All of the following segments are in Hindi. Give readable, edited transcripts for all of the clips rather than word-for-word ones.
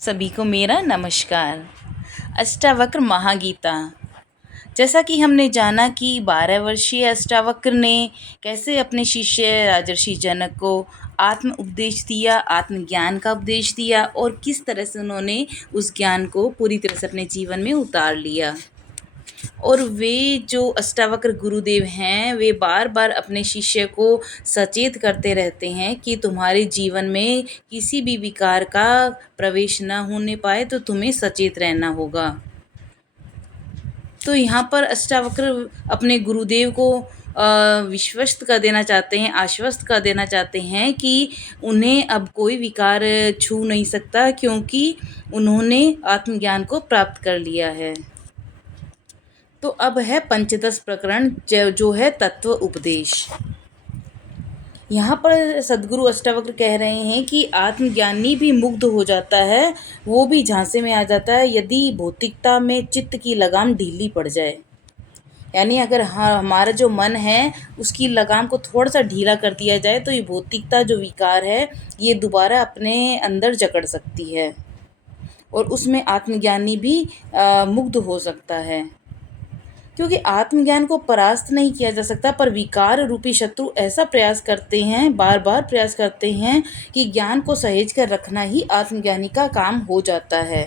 सभी को मेरा नमस्कार। अष्टावक्र महागीता। जैसा कि हमने जाना कि 12 वर्षीय अष्टावक्र ने कैसे अपने शिष्य राजर्षि जनक को आत्म उपदेश दिया, आत्मज्ञान का उपदेश दिया और किस तरह से उन्होंने उस ज्ञान को पूरी तरह से अपने जीवन में उतार लिया। और वे जो अष्टावक्र गुरुदेव हैं, वे बार बार अपने शिष्य को सचेत करते रहते हैं कि तुम्हारे जीवन में किसी भी विकार का प्रवेश न होने पाए, तो तुम्हें सचेत रहना होगा। तो यहाँ पर अष्टावक्र अपने गुरुदेव को विश्वस्त कर देना चाहते हैं, आश्वस्त कर देना चाहते हैं कि उन्हें अब कोई विकार छू नहीं सकता, क्योंकि उन्होंने आत्मज्ञान को प्राप्त कर लिया है। तो अब है पंचदश प्रकरण, जो है तत्व उपदेश। यहाँ पर सद्गुरु अष्टावक्र कह रहे हैं कि आत्मज्ञानी भी मुग्ध हो जाता है, वो भी झांसे में आ जाता है यदि भौतिकता में चित्त की लगाम ढीली पड़ जाए। यानी अगर हमारा जो मन है उसकी लगाम को थोड़ा सा ढीला कर दिया जाए, तो ये भौतिकता जो विकार है ये दोबारा अपने अंदर जकड़ सकती है और उसमें आत्मज्ञानी भी मुग्ध हो सकता है। क्योंकि आत्मज्ञान को परास्त नहीं किया जा सकता, पर विकार रूपी शत्रु ऐसा प्रयास करते हैं, बार बार प्रयास करते हैं कि ज्ञान को सहेज कर रखना ही आत्मज्ञानी का काम हो जाता है।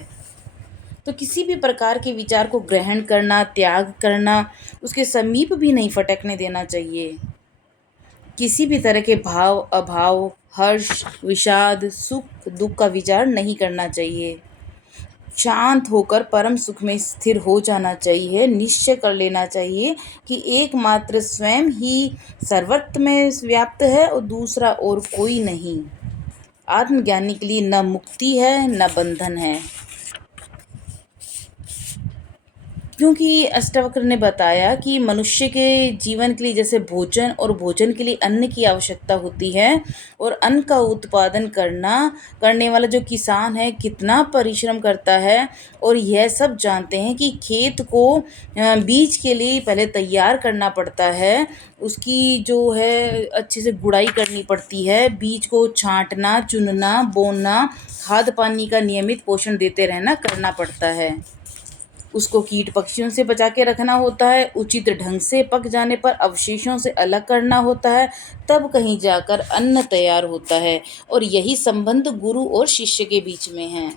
तो किसी भी प्रकार के विचार को ग्रहण करना, त्याग करना, उसके समीप भी नहीं फटकने देना चाहिए। किसी भी तरह के भाव, अभाव, हर्ष, विषाद, सुख, दुख का विचार नहीं करना चाहिए। शांत होकर परम सुख में स्थिर हो जाना चाहिए। निश्चय कर लेना चाहिए कि एकमात्र स्वयं ही सर्वत्र में व्याप्त है और दूसरा और कोई नहीं। आत्मज्ञानी के लिए न मुक्ति है न बंधन है। क्योंकि अष्टावक्र ने बताया कि मनुष्य के जीवन के लिए जैसे भोजन और भोजन के लिए अन्न की आवश्यकता होती है, और अन्न का उत्पादन करने वाला जो किसान है कितना परिश्रम करता है, और यह सब जानते हैं कि खेत को बीज के लिए पहले तैयार करना पड़ता है, उसकी जो है अच्छे से गुड़ाई करनी पड़ती है, बीज को छांटना, चुनना, बोना, खाद पानी का नियमित पोषण देते रहना करना पड़ता है। उसको कीट पक्षियों से बचा के रखना होता है, उचित ढंग से पक जाने पर अवशेषों से अलग करना होता है, तब कहीं जाकर अन्न तैयार होता है। और यही संबंध गुरु और शिष्य के बीच में है।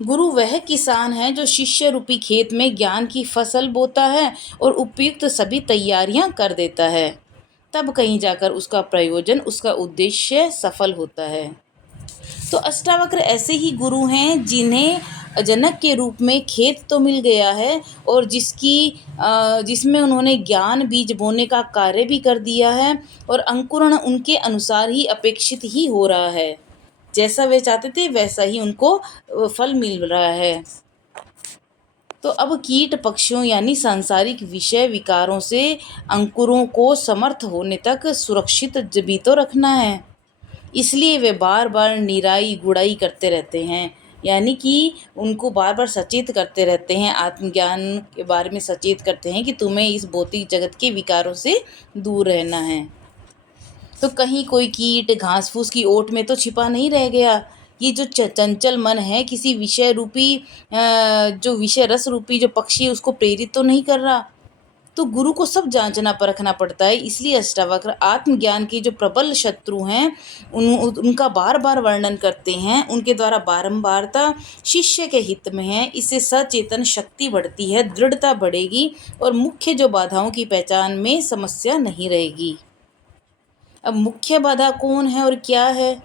गुरु वह किसान है जो शिष्य रूपी खेत में ज्ञान की फसल बोता है और उपयुक्त सभी तैयारियां कर देता है, तब कहीं जाकर उसका प्रयोजन, उसका उद्देश्य सफल होता है। तो अष्टावक्र ऐसे ही गुरु हैं जिन्हें जनक के रूप में खेत तो मिल गया है, और जिसमें उन्होंने ज्ञान बीज बोने का कार्य भी कर दिया है, और अंकुरण उनके अनुसार ही अपेक्षित ही हो रहा है। जैसा वे चाहते थे वैसा ही उनको फल मिल रहा है। तो अब कीट पक्षियों यानी सांसारिक विषय विकारों से अंकुरों को समर्थ होने तक सुरक्षित भी तो रखना है। इसलिए वे बार बार निराई गुड़ाई करते रहते हैं, यानी कि उनको बार बार सचेत करते रहते हैं, आत्मज्ञान के बारे में सचेत करते हैं कि तुम्हें इस भौतिक जगत के विकारों से दूर रहना है। तो कहीं कोई कीट घास फूस की ओट में तो छिपा नहीं रह गया। ये जो चंचल मन है किसी विषय रूपी जो विषय रस रूपी जो पक्षी है उसको प्रेरित तो नहीं कर रहा। तो गुरु को सब जांचना परखना पड़ता है। इसलिए अष्टावक्र आत्मज्ञान के जो प्रबल शत्रु हैं उनका बार बार वर्णन करते हैं। उनके द्वारा बारंबारता शिष्य के हित में है। इससे सचेतन शक्ति बढ़ती है, दृढ़ता बढ़ेगी और मुख्य जो बाधाओं की पहचान में समस्या नहीं रहेगी। अब मुख्य बाधा कौन है और क्या है?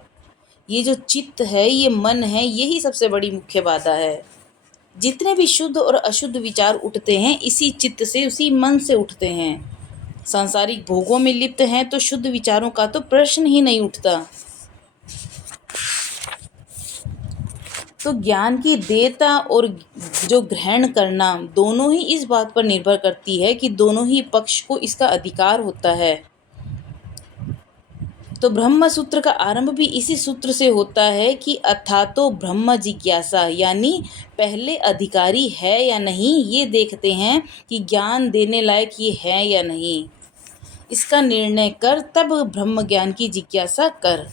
ये जो चित्त है, ये मन है, यही सबसे बड़ी मुख्य बाधा है। जितने भी शुद्ध और अशुद्ध विचार उठते हैं इसी चित्त से, उसी मन से उठते हैं। सांसारिक भोगों में लिप्त हैं तो शुद्ध विचारों का तो प्रश्न ही नहीं उठता। तो ज्ञान की देयता और जो ग्रहण करना दोनों ही इस बात पर निर्भर करती है कि दोनों ही पक्ष को इसका अधिकार होता है। तो ब्रह्म सूत्र का आरंभ भी इसी सूत्र से होता है कि अथातो ब्रह्म जिज्ञासा, यानी पहले अधिकारी है या नहीं ये देखते हैं कि ज्ञान देने लायक ये है या नहीं। इसका निर्णय कर तब ब्रह्म ज्ञान की जिज्ञासा कर।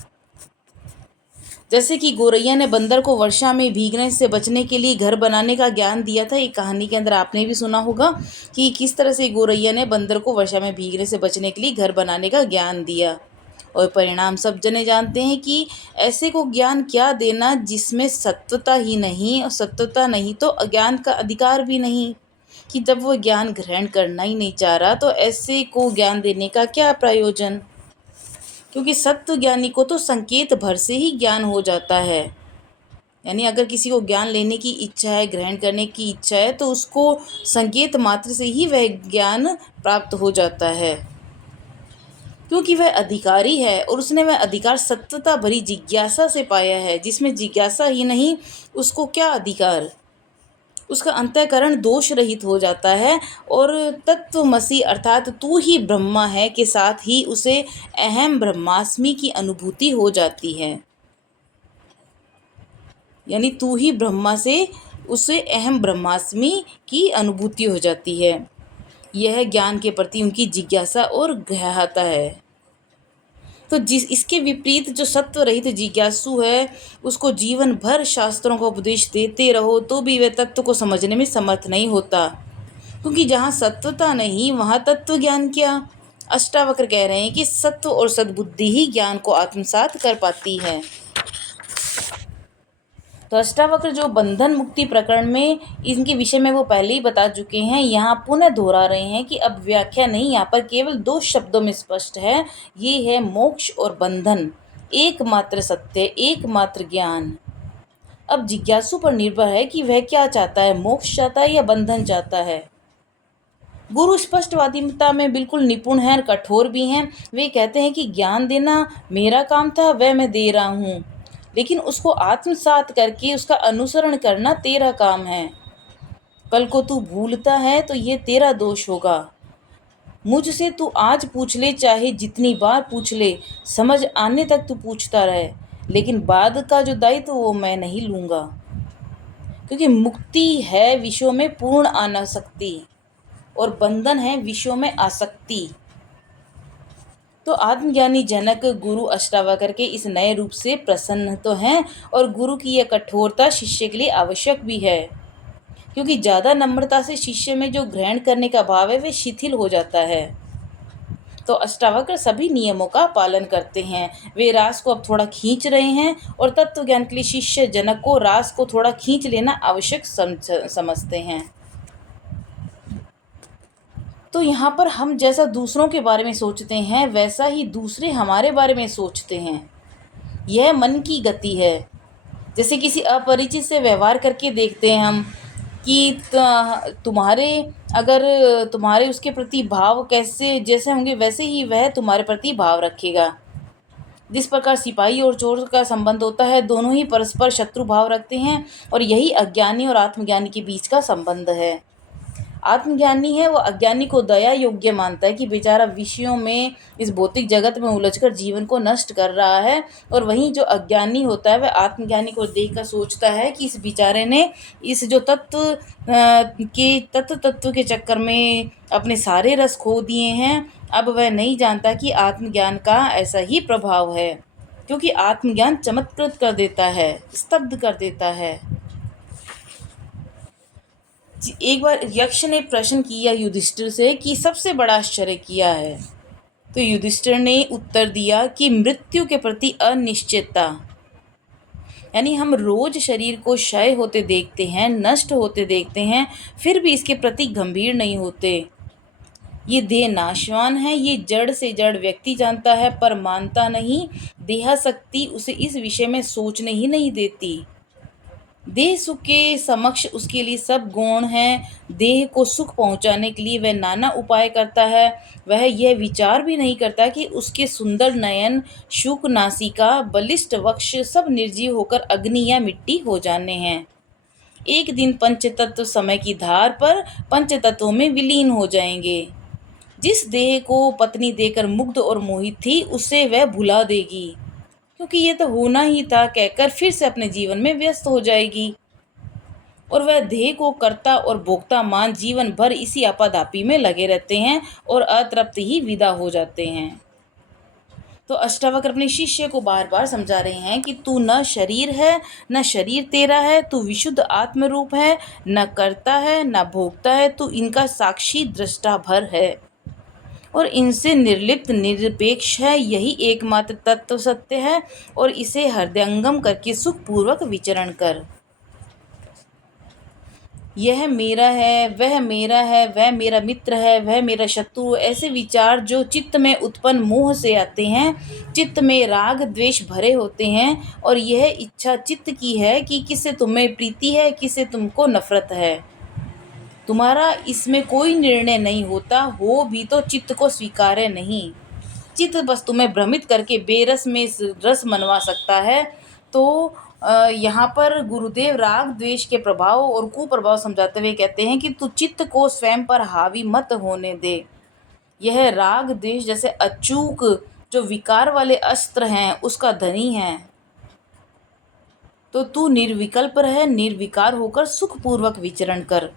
जैसे कि गौरैया ने बंदर को वर्षा में भीगने से बचने के लिए घर बनाने का ज्ञान दिया था। एक कहानी के अंदर आपने भी सुना होगा कि किस तरह से गौरैया ने बंदर को वर्षा में भीगने से बचने के लिए घर बनाने का ज्ञान दिया। और परिणाम सब जने जानते हैं कि ऐसे को ज्ञान क्या देना जिसमें सत्वता ही नहीं, और सत्वता नहीं तो अज्ञान का अधिकार भी नहीं, कि जब वो ज्ञान ग्रहण करना ही नहीं चाह रहा तो ऐसे को ज्ञान देने का क्या प्रयोजन। क्योंकि सत्व ज्ञानी को तो संकेत भर से ही ज्ञान हो जाता है। यानी अगर किसी को ज्ञान लेने की इच्छा है, ग्रहण करने की इच्छा है, तो उसको संकेत मात्र से ही वह ज्ञान प्राप्त हो जाता है, क्योंकि वह अधिकारी है और उसने वह अधिकार सत्वता भरी जिज्ञासा से पाया है। जिसमें जिज्ञासा ही नहीं, उसको क्या अधिकार, उसका अंतःकरण दोष रहित हो जाता है। और तत्वमसि अर्थात तू ही ब्रह्मा है के साथ ही उसे अहम ब्रह्मास्मि की अनुभूति हो जाती है। यानी तू ही ब्रह्मा से उसे अहम ब्रह्मास्मि की अनुभूति हो जाती है। यह ज्ञान के प्रति उनकी जिज्ञासा और गहराता है। तो जिस इसके विपरीत जो सत्व रहित जिज्ञासु है, उसको जीवन भर शास्त्रों का उपदेश देते रहो तो भी वह तत्व को समझने में समर्थ नहीं होता, क्योंकि जहाँ सत्वता नहीं वहाँ तत्व ज्ञान क्या। अष्टावक्र कह रहे हैं कि सत्व और सद्बुद्धि ही ज्ञान को आत्मसात कर पाती है। तो अष्टावक्र जो बंधन मुक्ति प्रकरण में इनके विषय में वो पहले ही बता चुके हैं, यहाँ पुनः दोहरा रहे हैं कि अब व्याख्या नहीं, यहाँ पर केवल 2 शब्दों में स्पष्ट है। ये है मोक्ष और बंधन, एकमात्र सत्य, एकमात्र ज्ञान। अब जिज्ञासु पर निर्भर है कि वह क्या चाहता है, मोक्ष चाहता है या बंधन चाहता है। गुरु स्पष्टवादिता में बिल्कुल निपुण हैं और कठोर भी हैं। वे कहते हैं कि ज्ञान देना मेरा काम था, वह मैं दे रहा हूँ, लेकिन उसको आत्मसात करके उसका अनुसरण करना तेरा काम है। कल को तू भूलता है तो ये तेरा दोष होगा। मुझसे तू आज पूछ ले, चाहे जितनी बार पूछ ले, समझ आने तक तू पूछता रहे, लेकिन बाद का जो दायित्व वो मैं नहीं लूँगा। क्योंकि मुक्ति है विषयों में पूर्ण अनासक्ति और बंधन है विषयों में आसक्ति। तो आत्मज्ञानी जनक गुरु अष्टावक्र के इस नए रूप से प्रसन्न तो हैं, और गुरु की यह कठोरता शिष्य के लिए आवश्यक भी है, क्योंकि ज़्यादा नम्रता से शिष्य में जो ग्रहण करने का भाव है वह शिथिल हो जाता है। तो अष्टावक्र सभी नियमों का पालन करते हैं। वे रास को अब थोड़ा खींच रहे हैं और तत्व ज्ञान के लिए शिष्य जनक को रास को थोड़ा खींच लेना आवश्यक समझते हैं। तो यहाँ पर हम जैसा दूसरों के बारे में सोचते हैं वैसा ही दूसरे हमारे बारे में सोचते हैं। यह मन की गति है। जैसे किसी अपरिचित से व्यवहार करके देखते हैं हम कि तुम्हारे अगर तुम्हारे उसके प्रति भाव कैसे जैसे होंगे वैसे ही वह तुम्हारे प्रति भाव रखेगा। जिस प्रकार सिपाही और चोर का संबंध होता है, दोनों ही परस्पर शत्रु भाव रखते हैं, और यही अज्ञानी और आत्मज्ञानी के बीच का संबंध है। आत्मज्ञानी है वो अज्ञानी को दया योग्य मानता है कि बेचारा विषयों में इस भौतिक जगत में उलझकर जीवन को नष्ट कर रहा है, और वहीं जो अज्ञानी होता है वह आत्मज्ञानी को देखकर सोचता है कि इस बेचारे ने इस जो तत्व के चक्कर में अपने सारे रस खो दिए हैं। अब वह नहीं जानता कि आत्मज्ञान का ऐसा ही प्रभाव है, क्योंकि आत्मज्ञान चमत्कृत कर देता है, स्तब्ध कर देता है। एक बार यक्ष ने प्रश्न किया युधिष्ठिर से कि सबसे बड़ा आश्चर्य किया है। तो युधिष्ठिर ने उत्तर दिया कि मृत्यु के प्रति अनिश्चितता। यानी हम रोज शरीर को क्षय होते देखते हैं, नष्ट होते देखते हैं, फिर भी इसके प्रति गंभीर नहीं होते। ये देह नाशवान है, ये जड़ से जड़ व्यक्ति जानता है पर मानता नहीं। देहासक्ति उसे इस विषय में सोचने ही नहीं देती। देह सुख के समक्ष उसके लिए सब गौण हैं। देह को सुख पहुंचाने के लिए वह नाना उपाय करता है। वह यह विचार भी नहीं करता कि उसके सुंदर नयन, शुक नासिका, बलिष्ठ वक्ष सब निर्जीव होकर अग्नि या मिट्टी हो जाने हैं। एक दिन पंचतत्व समय की धार पर पंचतत्वों में विलीन हो जाएंगे। जिस देह को पत्नी देकर मुग्ध और मोहित थी उसे वह भुला देगी, क्योंकि ये तो होना ही था कहकर फिर से अपने जीवन में व्यस्त हो जाएगी, और वह देह को कर्ता और भोक्ता मान जीवन भर इसी आपाधापी में लगे रहते हैं और अतृप्त ही विदा हो जाते हैं। तो अष्टावक्र अपने शिष्य को बार बार समझा रहे हैं कि तू न शरीर है, न शरीर तेरा है, तू विशुद्ध आत्म रूप है, न करता है न भोगता है, तू इनका साक्षी दृष्टा भर है और इनसे निर्लिप्त निरपेक्ष है। यही एकमात्र तत्व सत्य है और इसे हृदयंगम करके सुखपूर्वक विचरण कर। यह मेरा है, वह मेरा है, वह मेरा मित्र है, वह मेरा शत्रु, ऐसे विचार जो चित्त में उत्पन्न मोह से आते हैं, चित्त में राग द्वेष भरे होते हैं और यह इच्छा चित्त की है कि किससे तुम्हें प्रीति है, किससे तुमको नफरत है। तुम्हारा इसमें कोई निर्णय नहीं होता, हो भी तो चित्त को स्वीकार्य नहीं। चित्त बस तुम्हें भ्रमित करके बेरस में रस मनवा सकता है। तो यहाँ पर गुरुदेव राग द्वेष के प्रभाव और कुप्रभाव समझाते हुए कहते हैं कि तू चित्त को स्वयं पर हावी मत होने दे। यह राग द्वेष जैसे अचूक जो विकार वाले अस्त्र हैं उसका धनी है। तो तू निर्विकल्प रह, निर्विकार होकर सुखपूर्वक विचरण कर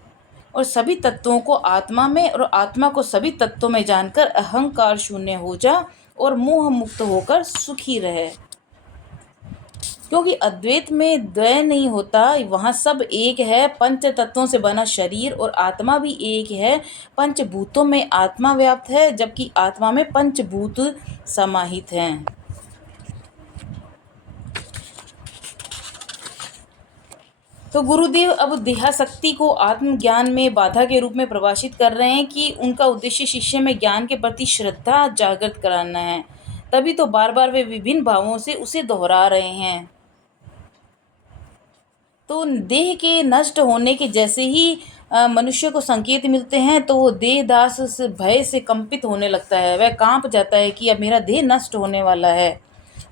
और सभी तत्वों को आत्मा में और आत्मा को सभी तत्वों में जानकर अहंकार शून्य हो जा और मोह मुक्त होकर सुखी रहे। क्योंकि अद्वैत में द्वय नहीं होता, वहाँ सब एक है। पंच तत्वों से बना शरीर और आत्मा भी एक है। पंचभूतों में आत्मा व्याप्त है जबकि आत्मा में पंचभूत समाहित हैं। तो गुरुदेव अब देहासक्ति को आत्मज्ञान में बाधा के रूप में परिभाषित कर रहे हैं कि उनका उद्देश्य शिष्य में ज्ञान के प्रति श्रद्धा जागृत कराना है। तभी तो बार बार वे विभिन्न भावों से उसे दोहरा रहे हैं। तो देह के नष्ट होने के जैसे ही मनुष्य को संकेत मिलते हैं तो वो देहदास से भय से कंपित होने लगता है। वह कांप जाता है कि अब मेरा देह नष्ट होने वाला है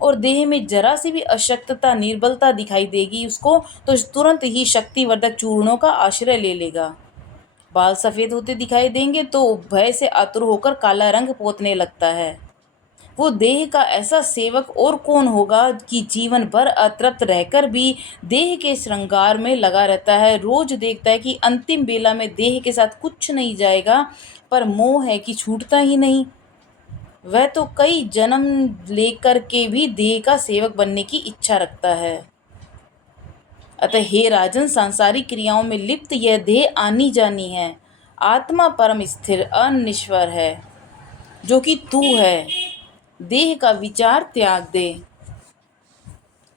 और देह में जरा सी भी अशक्तता निर्बलता दिखाई देगी उसको तो तुरंत ही शक्तिवर्धक चूर्णों का आश्रय ले लेगा। बाल सफ़ेद होते दिखाई देंगे तो भय से आतुर होकर काला रंग पोतने लगता है। वो देह का ऐसा सेवक और कौन होगा कि जीवन भर अतृप्त रहकर भी देह के श्रृंगार में लगा रहता है। रोज देखता है कि अंतिम बेला में देह के साथ कुछ नहीं जाएगा, पर मोह है कि छूटता ही नहीं। वह तो कई जन्म लेकर के भी देह का सेवक बनने की इच्छा रखता है। अतः हे राजन, सांसारिक क्रियाओं में लिप्त यह देह आनी जानी है। आत्मा परम स्थिर अनिश्वर है जो कि तू है। देह का विचार त्याग दे,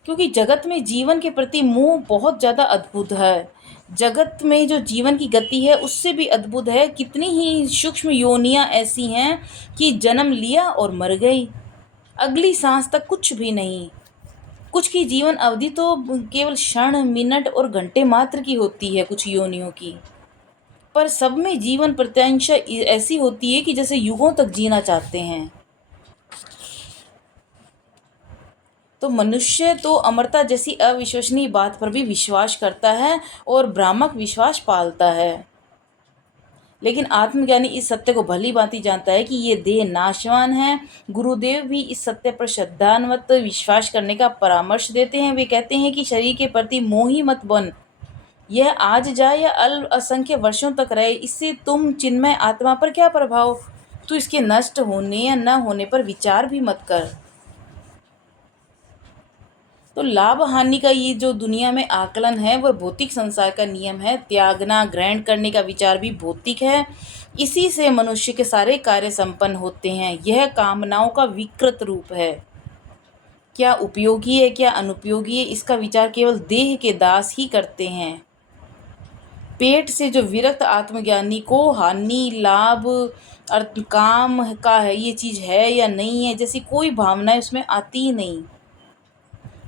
क्योंकि जगत में जीवन के प्रति मोह बहुत ज़्यादा अद्भुत है। जगत में जो जीवन की गति है उससे भी अद्भुत है। कितनी ही सूक्ष्म योनियां ऐसी हैं कि जन्म लिया और मर गई, अगली सांस तक कुछ भी नहीं। कुछ की जीवन अवधि तो केवल क्षण मिनट और घंटे मात्र की होती है कुछ योनियों की, पर सब में जीवन प्रत्यांशा ऐसी होती है कि जैसे युगों तक जीना चाहते हैं। तो मनुष्य तो अमरता जैसी अविश्वसनीय बात पर भी विश्वास करता है और भ्रामक विश्वास पालता है, लेकिन आत्मज्ञानी इस सत्य को भली भांति जानता है कि ये देह नाशवान है। गुरुदेव भी इस सत्य पर श्रद्धान्वित विश्वास करने का परामर्श देते हैं। वे कहते हैं कि शरीर के प्रति मोही मत बन। यह आज जाए या असंख्य वर्षों तक रहे, इससे तुम चिन्मय आत्मा पर क्या प्रभाव। तू इसके नष्ट होने या न होने पर विचार भी मत कर। तो लाभ हानि का ये जो दुनिया में आकलन है वह भौतिक संसार का नियम है। त्यागना ग्रहण करने का विचार भी भौतिक है। इसी से मनुष्य के सारे कार्य संपन्न होते हैं। यह कामनाओं का विकृत रूप है। क्या उपयोगी है क्या अनुपयोगी है इसका विचार केवल देह के दास ही करते हैं। पेट से जो विरक्त आत्मज्ञानी को हानि लाभ अर्थ काम का है ये चीज़ है या नहीं है जैसी कोई भावनाएं उसमें आती ही नहीं।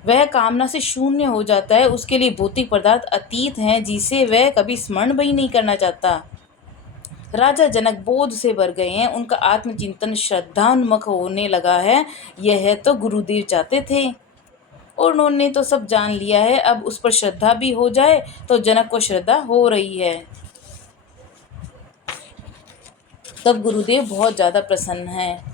वह कामना से शून्य हो जाता है। उसके लिए भौतिक पदार्थ अतीत हैं जिसे वह कभी स्मरण भी नहीं करना चाहता। राजा जनक बोध से भर गए हैं। उनका आत्मचिंतन श्रद्धान्मुख होने लगा है। यह तो गुरुदेव चाहते थे और उन्होंने तो सब जान लिया है। अब उस पर श्रद्धा भी हो जाए तो जनक को श्रद्धा हो रही है। तब गुरुदेव बहुत ज़्यादा प्रसन्न हैं।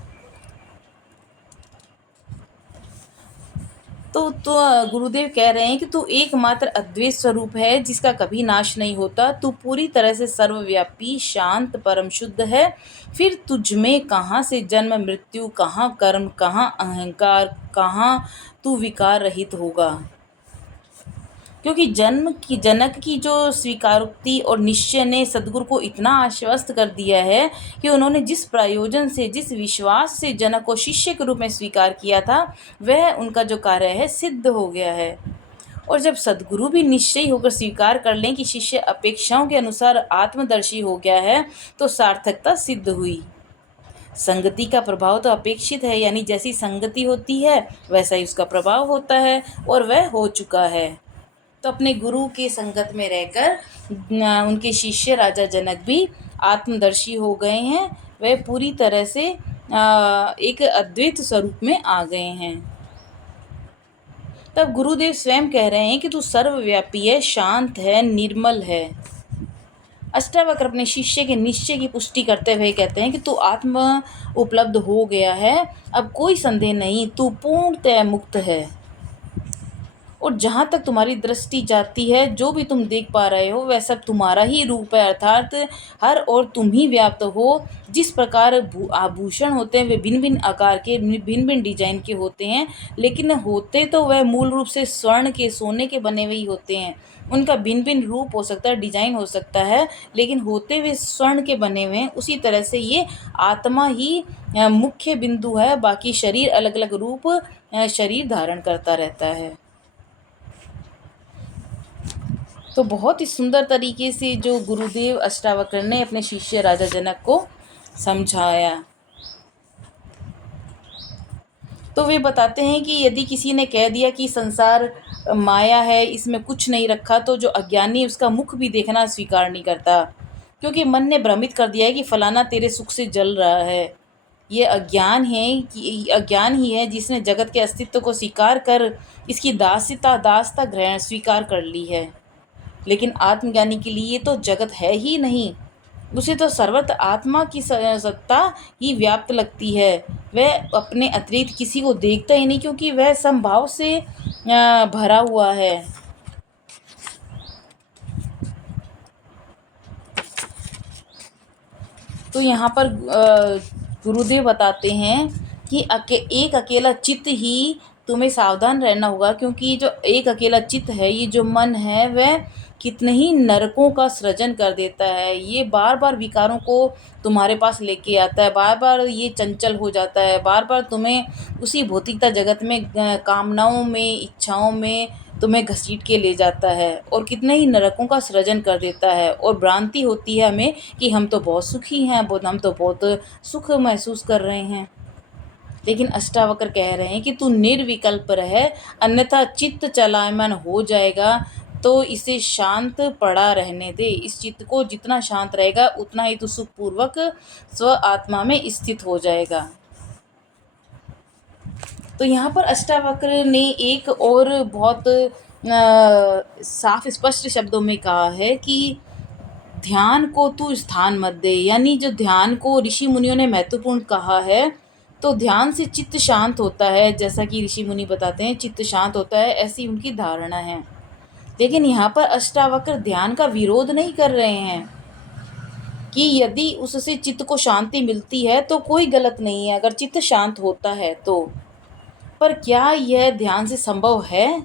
गुरुदेव कह रहे हैं कि तू एकमात्र अद्वैत स्वरूप है जिसका कभी नाश नहीं होता। तू पूरी तरह से सर्वव्यापी, शांत, परम शुद्ध है। फिर तुझ में कहाँ से जन्म मृत्यु, कहाँ कर्म, कहाँ अहंकार, कहाँ तू विकार रहित होगा। क्योंकि जनक की जो स्वीकारोक्ति और निश्चय ने सदगुरु को इतना आश्वस्त कर दिया है कि उन्होंने जिस प्रयोजन से, जिस विश्वास से जनक को शिष्य के रूप में स्वीकार किया था, वह उनका जो कार्य है सिद्ध हो गया है। और जब सदगुरु भी निश्चय होकर स्वीकार कर लें कि शिष्य अपेक्षाओं के अनुसार आत्मदर्शी हो गया है, तो सार्थकता सिद्ध हुई। संगति का प्रभाव तो अपेक्षित है, यानी जैसी संगति होती है वैसा ही उसका प्रभाव होता है, और वह हो चुका है। तो अपने गुरु के संगत में रहकर उनके शिष्य राजा जनक भी आत्मदर्शी हो गए हैं। वह पूरी तरह से एक अद्वैत स्वरूप में आ गए हैं। तब गुरुदेव स्वयं कह रहे हैं कि तू सर्वव्यापी है, शांत है, निर्मल है। अष्टावक्र अपने शिष्य के निश्चय की पुष्टि करते हुए कहते हैं कि तू आत्म उपलब्ध हो गया है, अब कोई संदेह नहीं, तू पूर्णतः मुक्त है। और जहाँ तक तुम्हारी दृष्टि जाती है, जो भी तुम देख पा रहे हो वह सब तुम्हारा ही रूप है, अर्थात हर और तुम ही व्याप्त हो। जिस प्रकार आभूषण होते हैं वे भिन्न भिन्न आकार के, भिन्न भिन्न डिजाइन के होते हैं, लेकिन होते तो वह मूल रूप से स्वर्ण के, सोने के बने हुए ही होते हैं। उनका भिन्न भिन्न रूप हो सकता है, डिजाइन हो सकता है, लेकिन होते हुए स्वर्ण के बने हुए हैं। उसी तरह से ये आत्मा ही मुख्य बिंदु है, बाकी शरीर अलग अलग रूप शरीर धारण करता रहता है। तो बहुत ही सुंदर तरीके से जो गुरुदेव अष्टावक्र ने अपने शिष्य राजा जनक को समझाया। तो वे बताते हैं कि यदि किसी ने कह दिया कि संसार माया है, इसमें कुछ नहीं रखा, तो जो अज्ञानी उसका मुख भी देखना स्वीकार नहीं करता, क्योंकि मन ने भ्रमित कर दिया है कि फलाना तेरे सुख से जल रहा है। ये अज्ञान ही है जिसने जगत के अस्तित्व को स्वीकार कर इसकी दासता ग्रहण स्वीकार कर ली है। लेकिन आत्मज्ञानी के लिए तो जगत है ही नहीं, उसे तो सर्वत्र आत्मा की सत्ता ही व्याप्त लगती है। वह अपने अतिरिक्त किसी को देखता ही नहीं, क्योंकि वह समभाव से भरा हुआ है। तो यहाँ पर गुरुदेव बताते हैं कि एक अकेला चित्त ही तुम्हें सावधान रहना होगा, क्योंकि जो एक अकेला चित्त है, ये जो मन है, वह कितने ही नरकों का सृजन कर देता है। ये बार बार विकारों को तुम्हारे पास लेके आता है, बार बार ये चंचल हो जाता है, बार बार तुम्हें उसी भौतिकता जगत में कामनाओं में, इच्छाओं में तुम्हें घसीट के ले जाता है, और कितने ही नरकों का सृजन कर देता है। और भ्रांति होती है हमें कि हम तो बहुत सुखी हैं, हम तो बहुत सुख महसूस कर रहे हैं। लेकिन अष्टावक्र कह रहे हैं कि तू निर्विकल्प रह, अन्यथा चित्त चलायमान हो जाएगा, तो इसे शांत पड़ा रहने दे। इस चित्त को जितना शांत रहेगा उतना ही तू सुखपूर्वक स्व आत्मा में स्थित हो जाएगा। तो यहाँ पर अष्टावक्र ने एक और बहुत साफ स्पष्ट शब्दों में कहा है कि ध्यान को तू स्थान मत दे, यानी जो ध्यान को ऋषि मुनियों ने महत्वपूर्ण कहा है, तो ध्यान से चित्त शांत होता है। जैसा कि ऋषि मुनि बताते हैं चित्त शांत होता है, ऐसी उनकी धारणा है। लेकिन यहाँ पर अष्टावक्र ध्यान का विरोध नहीं कर रहे हैं कि यदि उससे चित्त को शांति मिलती है तो कोई गलत नहीं है, अगर चित्त शांत होता है तो। पर क्या यह ध्यान से संभव है?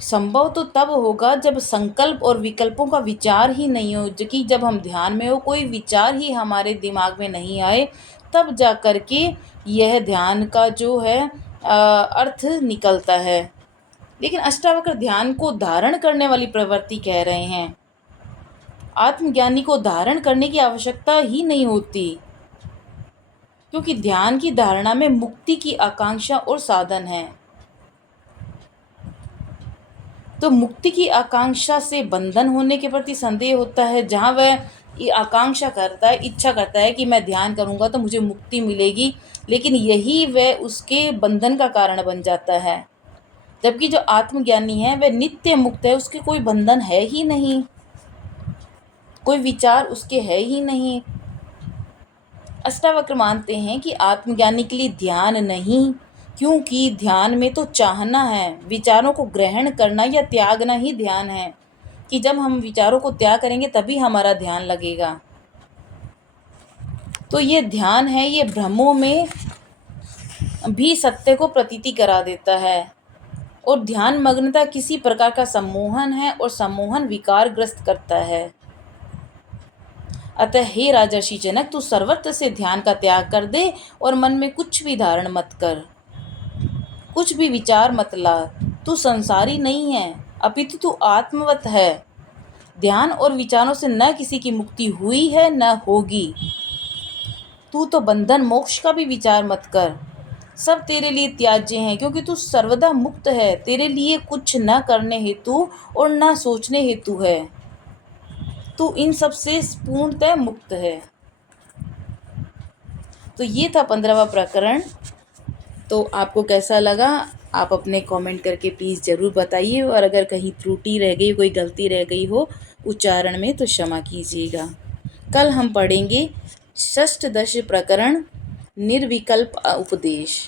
संभव तो तब होगा जब संकल्प और विकल्पों का विचार ही नहीं हो, कि जब हम ध्यान में हो, कोई विचार ही हमारे दिमाग में नहीं आए, तब जा कर के यह ध्यान का जो है अर्थ निकलता है। लेकिन अष्टावक्र ध्यान को धारण करने वाली प्रवृत्ति कह रहे हैं। आत्मज्ञानी को धारण करने की आवश्यकता ही नहीं होती, क्योंकि ध्यान की धारणा में मुक्ति की आकांक्षा और साधन है। तो मुक्ति की आकांक्षा से बंधन होने के प्रति संदेह होता है। जहाँ वह आकांक्षा करता है, इच्छा करता है कि मैं ध्यान करूँगा तो मुझे मुक्ति मिलेगी, लेकिन यही वह उसके बंधन का कारण बन जाता है। जबकि जो आत्मज्ञानी है वह नित्य मुक्त है, उसके कोई बंधन है ही नहीं, कोई विचार उसके है ही नहीं। अष्टावक्र मानते हैं कि आत्मज्ञानी के लिए ध्यान नहीं, क्योंकि ध्यान में तो चाहना है, विचारों को ग्रहण करना या त्यागना ही ध्यान है, कि जब हम विचारों को त्याग करेंगे तभी हमारा ध्यान लगेगा। तो ये ध्यान है, ये भ्रमों में भी सत्य को प्रतीति करा देता है। और ध्यान मग्नता किसी प्रकार का सम्मोहन है और सम्मोहन विकारग्रस्त करता है। अतः हे राजर्षि जनक, तू सर्वत्र से ध्यान का त्याग कर दे और मन में कुछ भी धारण मत कर, कुछ भी विचार मत ला। तू संसारी नहीं है, अपितु तू आत्मवत है। ध्यान और विचारों से न किसी की मुक्ति हुई है न होगी। तू तो बंधन मोक्ष का भी विचार मत कर, सब तेरे लिए त्याज्य हैं, क्योंकि तू सर्वदा मुक्त है। तेरे लिए कुछ न करने हेतु और न सोचने हेतु है। तू इन सब से पूर्णतः मुक्त है। तो ये था 15वां प्रकरण। तो आपको कैसा लगा, आप अपने कमेंट करके प्लीज़ ज़रूर बताइए। और अगर कहीं त्रुटि रह गई, कोई गलती रह गई हो उच्चारण में, तो क्षमा कीजिएगा। कल हम पढ़ेंगे षष्ठदश प्रकरण निर्विकल्प उपदेश।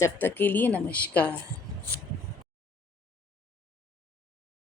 तब तक के लिए नमस्कार।